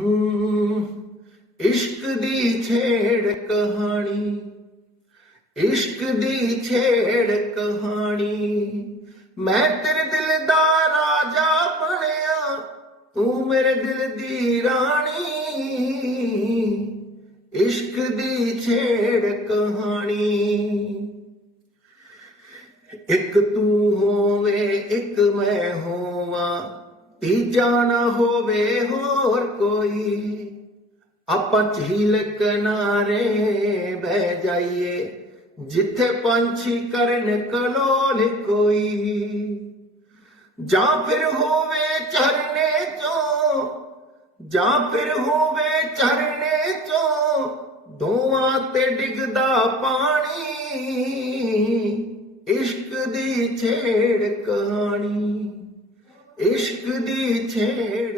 हम्म, इश्क दी छेड़ कहानी, इश्क दी छेड़ कहानी। मैं तेरे दिल दा राजा बनया, तू मेरे दिल दी रानी। इश्क दी छेड़ कहानी। एक तू होवे एक मैं होवा, तीजा ना होवे होर कोई। ਆਪਾਂ ਝੀਲ ਕਿਨਾਰੇ ਬਹਿ ਜਾਈਏ, ਜਿੱਥੇ ਪੰਛੀ ਕਰਨ ਕਲੋਲ ਕੋਈ। ਜਾਂ ਫਿਰ ਹੋਵੇ ਝਰਨੇ ਚੋਂ, ਜਾਂ ਫਿਰ ਹੋਵੇ ਝਰਨੇ ਚੋਂ, ਦੋਵਾਂ ਤੇ ਡਿੱਗਦਾ ਪਾਣੀ। ਇਸ਼ਕ ਦੀ ਛੇੜ ਕਹਾਣੀ, इश्क दी छेड़